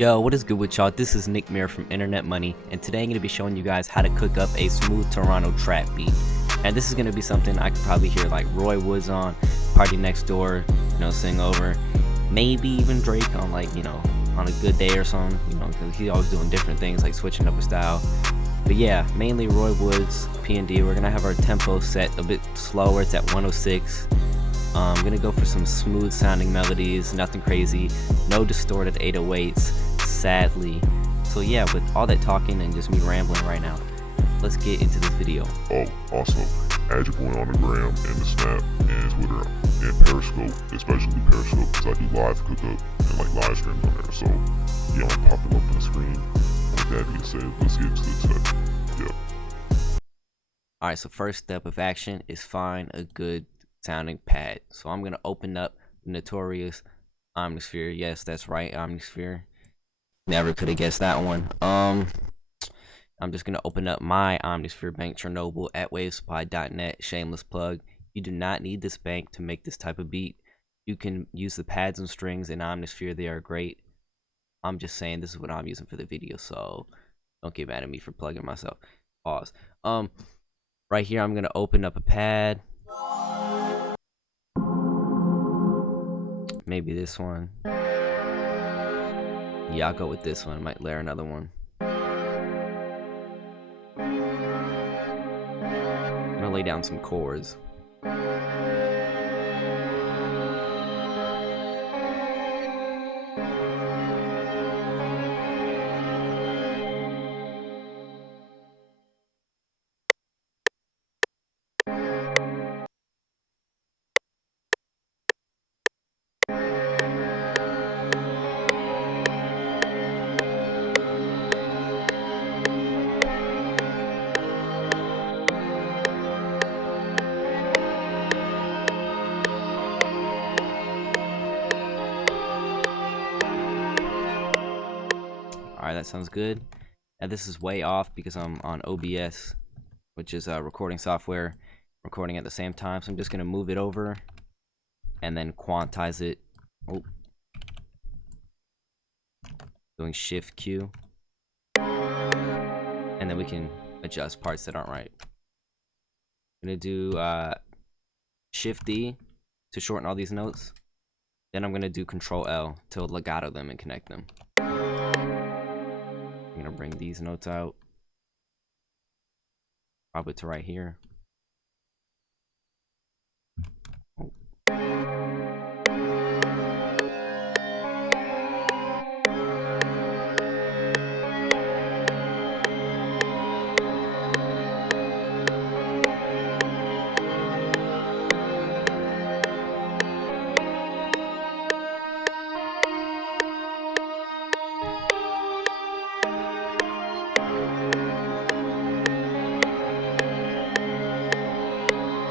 Yo, what is good with y'all? This is Mira from Internet Money, and today I'm going to be showing you guys how to cook up a smooth Toronto trap beat. And this is going to be something I could probably hear like Roy Woods on, Party Next Door, sing over. Maybe even Drake on on a good day or something, because he's always doing different things like switching up his style. But yeah, mainly Roy Woods, P&D. We're going to have our tempo set a bit slower. It's at 106. I'm going to go for some smooth sounding melodies, nothing crazy, no distorted 808s, sadly. So yeah, with all that talking and just me rambling right now, let's get into this video. Oh, also, add your boy on the gram and the Snap and Twitter and Periscope, especially Periscope, because I do live cook up and like live streams on there. So yeah, I'm gonna pop them up on the screen. With that being said, let's get into the tech. Yeah. Alright, so first step of action is find a good sounding pad. So I'm gonna open up the notorious Omnisphere. Yes, that's right, Omnisphere. Never could have guessed that one. I'm just gonna open up my Omnisphere bank, Chernobyl at wavesupply.net. Shameless plug. You do not need this bank to make this type of beat. You can use the pads and strings in Omnisphere. They are great. I'm just saying this is what I'm using for the video, so don't get mad at me for plugging myself. Pause. Right here I'm gonna open up a pad. Maybe this one. Yeah, I'll go with this one. I might layer another one. I'm gonna lay down some chords. Alright, that sounds good. And this is way off because I'm on OBS, which is a recording software, recording at the same time. So I'm just going to move it over and then quantize it. Oh. Doing Shift Q. And then we can adjust parts that aren't right. I'm going to do Shift D to shorten all these notes. Then I'm going to do Control L to legato them and connect them. I'm gonna bring these notes out, probably to right here. Oh.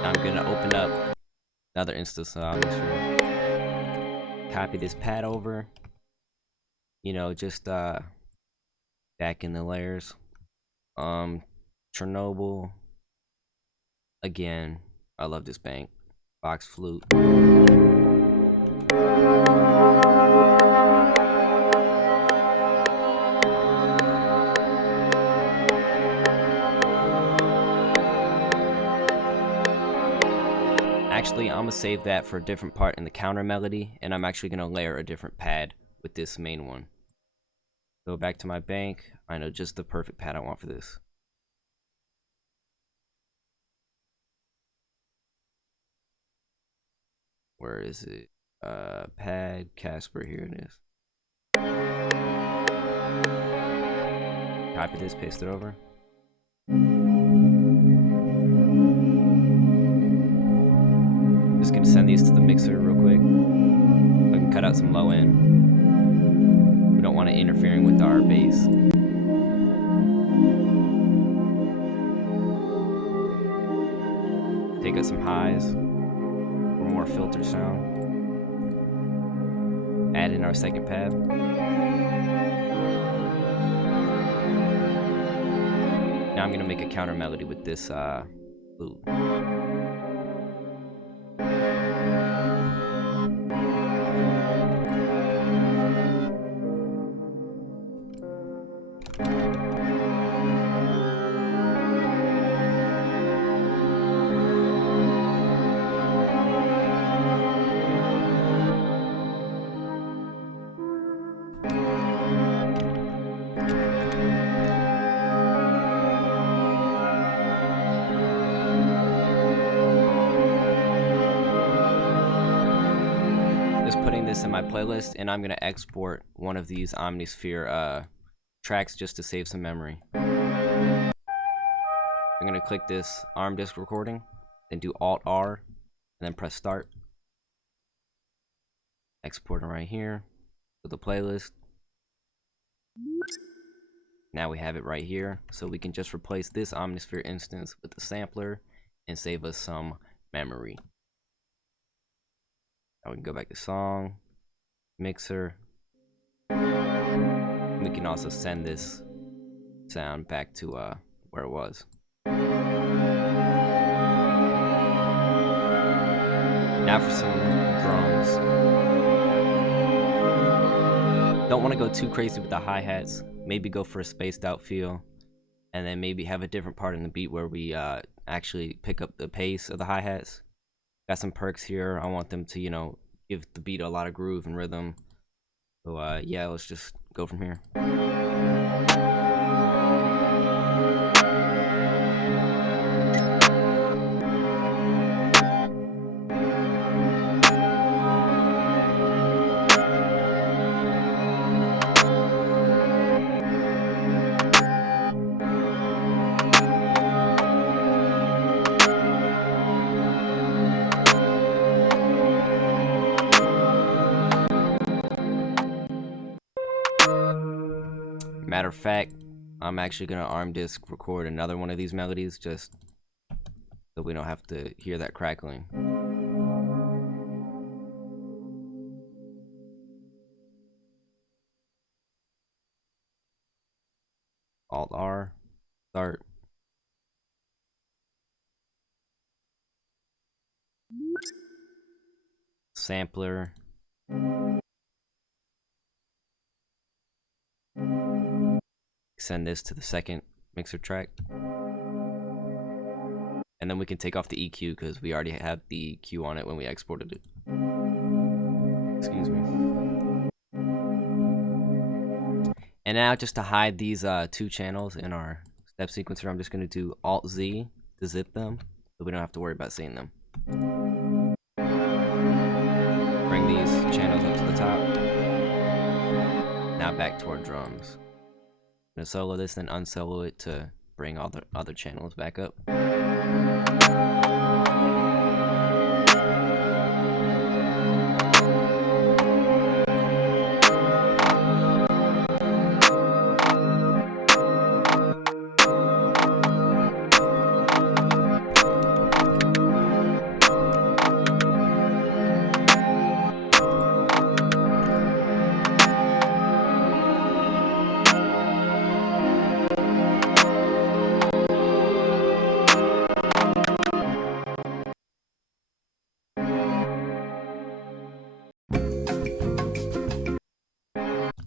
I'm gonna open up another instance of Omnisphere. Copy this pad over. Just back in the layers. Chernobyl. Again, I love this bank. Box flute. Actually, I'm gonna save that for a different part in the counter melody, and I'm actually gonna layer a different pad with this main one. Go back to my bank. I know just the perfect pad I want for this. Where is it? Pad, Casper, here it is. Copy this, paste it over. Just gonna send these to the mixer real quick. I can cut out some low end. We don't want it interfering with our bass. Take out some highs for more filter sound. Add in our second pad. Now I'm gonna make a counter melody with this flute. just putting this in my playlist, and I'm gonna export one of these omnisphere tracks just to save some memory. I'm gonna click this ARM disk recording, then do Alt R, and then press start. Exporting right here to the playlist. Now we have it right here, so we can just replace this omnisphere instance with the sampler and save us some memory. Now we can go back to song, mixer. We can also send this sound back to where it was. Now for some drums. Don't want to go too crazy with the hi-hats. Maybe go for a spaced out feel, and then maybe have a different part in the beat where we actually pick up the pace of the hi-hats. Got some perks here. I want them to, you know, give the beat a lot of groove and rhythm. So yeah, let's just go from here. Matter of fact, I'm actually gonna ARM disk record another one of these melodies just so we don't have to hear that crackling. Alt R, start. Sampler. Send this to the second mixer track. And then we can take off the EQ because we already have the EQ on it when we exported it. Excuse me. And now just to hide these two channels in our step sequencer, I'm just going to do Alt-Z to zip them so we don't have to worry about seeing them. Bring these channels up to the top. Now back to our drums. I'm gonna solo this, then unsolo it to bring all the other channels back up.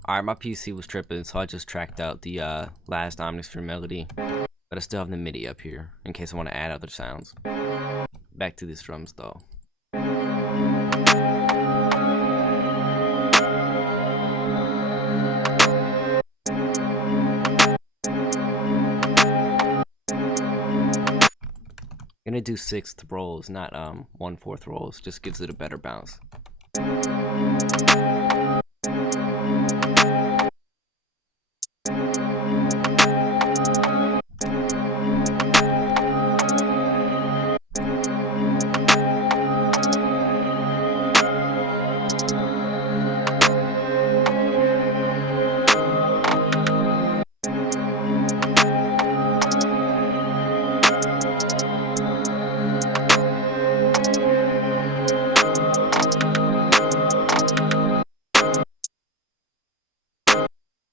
Alright, my PC was tripping, so I just tracked out the last omnisphere melody, but I still have the MIDI up here in case I want to add other sounds. Back to these drums though. I'm gonna do 6th rolls, not 1/4 rolls, just gives it a better bounce.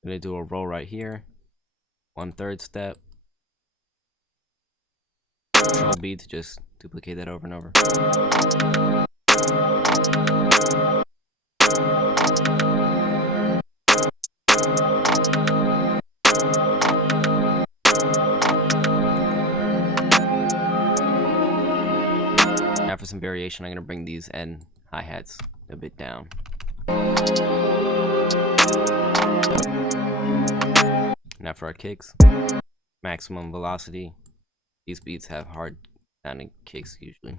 I'm gonna do a roll right here, 1/3 step, Control B to just duplicate that over and over. Now for some variation, I'm gonna bring these end hi-hats a bit down. Now for our kicks, maximum velocity. These beats have hard sounding kicks usually.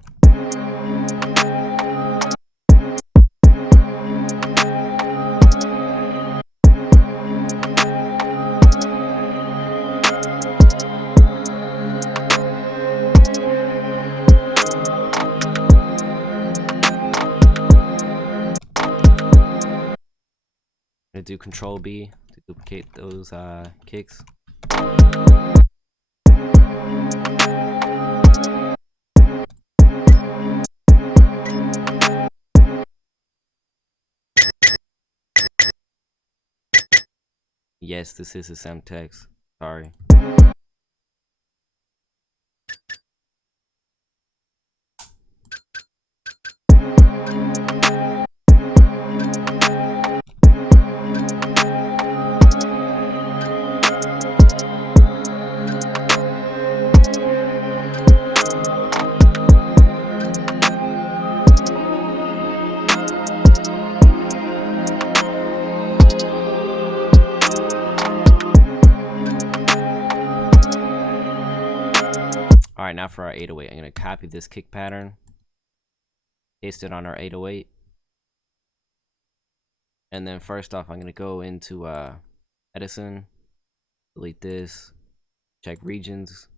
gonna do Control B to duplicate those kicks. Yes, this is a Semtex. Sorry. Alright, now for our 808, I'm going to copy this kick pattern, paste it on our 808, and then first off, I'm going to go into Edison, delete this, check regions,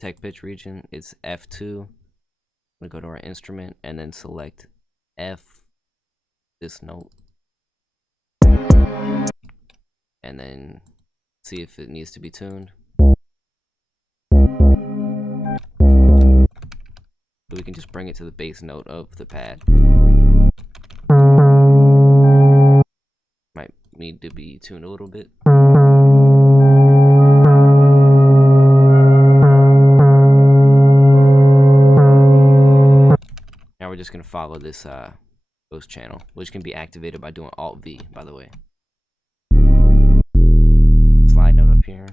tech pitch region, it's F2, I'm going to go to our instrument, and then select F, this note, and then see if it needs to be tuned. We can just bring it to the bass note of the pad. Might need to be tuned a little bit. Now we're just gonna follow this ghost channel, which can be activated by doing Alt V, by the way. Slide note up here.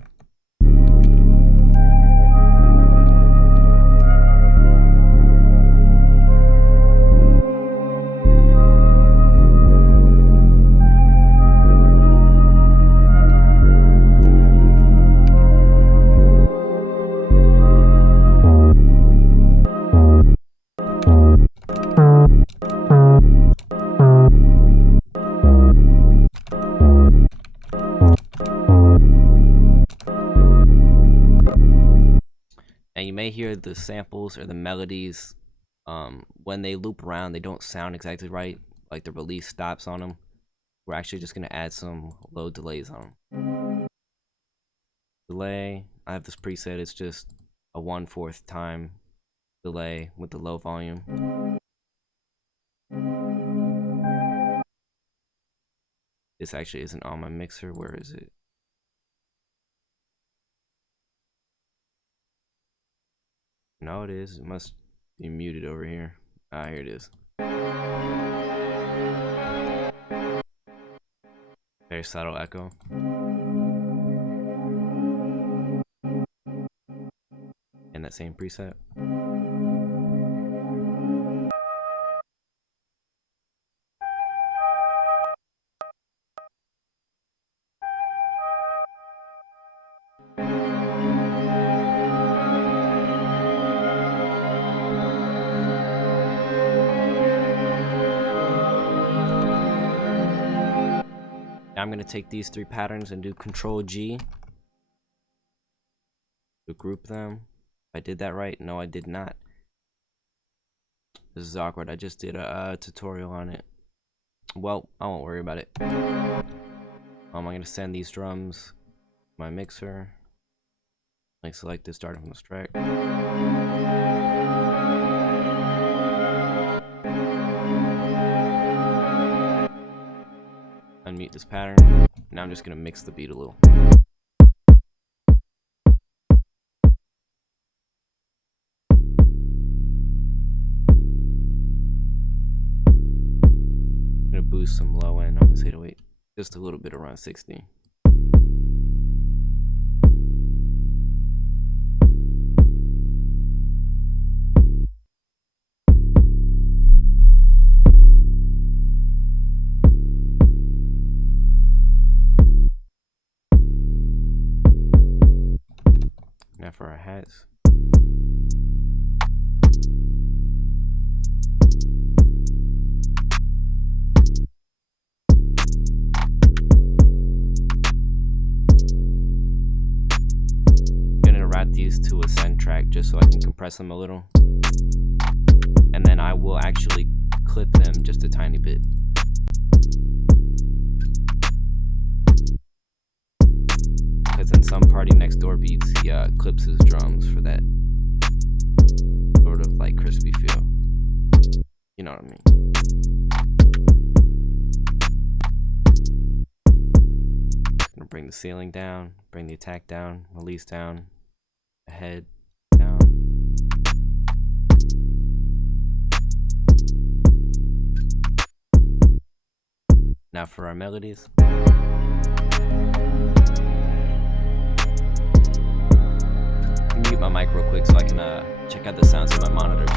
And you may hear the samples or the melodies when they loop around, they don't sound exactly right, like the release stops on them. We're actually just going to add some low delays on them. Delay, I have this preset, it's just a 1/4 time delay with the low volume. This actually isn't on my mixer, where is it? No, it is. It must be muted over here. Ah, here it is. Very subtle echo. In that same preset. Now I'm going to take these 3 patterns and do Control G to group them. If I did that right? No, I did not. This is awkward. I just did a tutorial on it. Well, I won't worry about it. I'm going to send these drums to my mixer. Like select this starting from this track. Unmute this pattern. Now I'm just gonna mix the beat a little. I'm gonna boost some low end on this 808, just a little bit around 60. Now for our hats. I'm gonna route these to a send track just so I can compress them a little. And then I will actually clip them just a tiny bit. because in some Party Next Door beats, he clips his drums for that sort of like crispy feel. You know what I mean? Gonna bring the ceiling down, bring the attack down, release down, head down. Now for our melodies. Mute my mic real quick so I can check out the sounds of my monitors.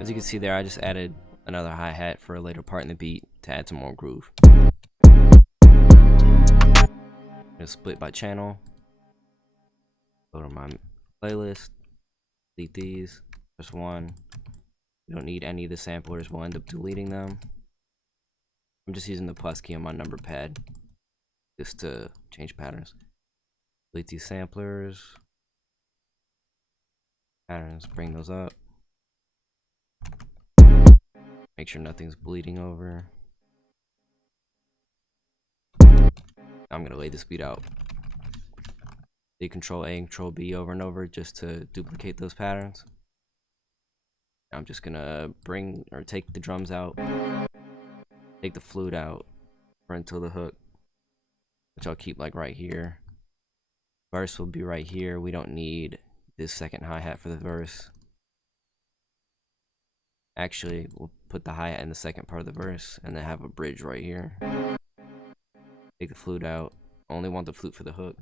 As you can see there, I just added another hi-hat for a later part in the beat to add some more groove. Just split by channel. Go to my playlist. Delete these. Just one. You don't need any of the samplers. We'll end up deleting them. I'm just using the plus key on my number pad just to change patterns. Delete these samplers. Patterns. Bring those up. Make sure nothing's bleeding over. I'm gonna lay this beat out. Hit Control A and Control B over and over just to duplicate those patterns. I'm just gonna bring or take the drums out, take the flute out, run until the hook, which I'll keep like right here. Verse will be right here. We don't need this second hi-hat for the verse. Actually, we'll put the hi-hat in the second part of the verse and then have a bridge right here. Take the flute out. Only want the flute for the hook.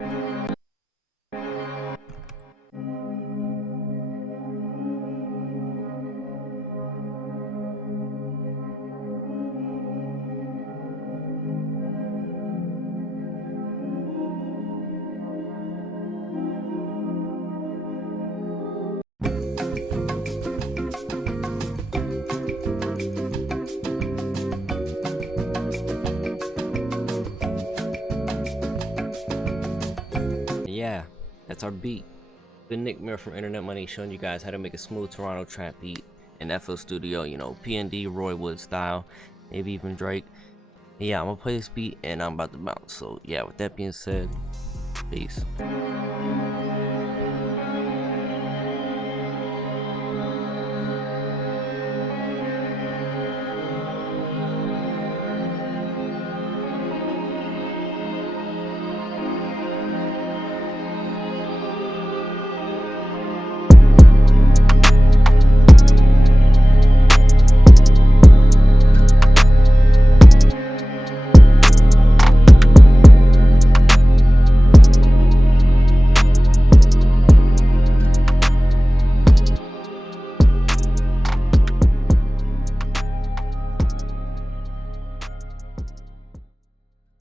Yeah, that's our beat. Been Nick Mira from Internet Money, showing you guys how to make a smooth Toronto trap beat in FL Studio, you know, P&D, Roy Wood style, maybe even Drake. Yeah, I'm gonna play this beat and I'm about to bounce. So yeah, with that being said, peace.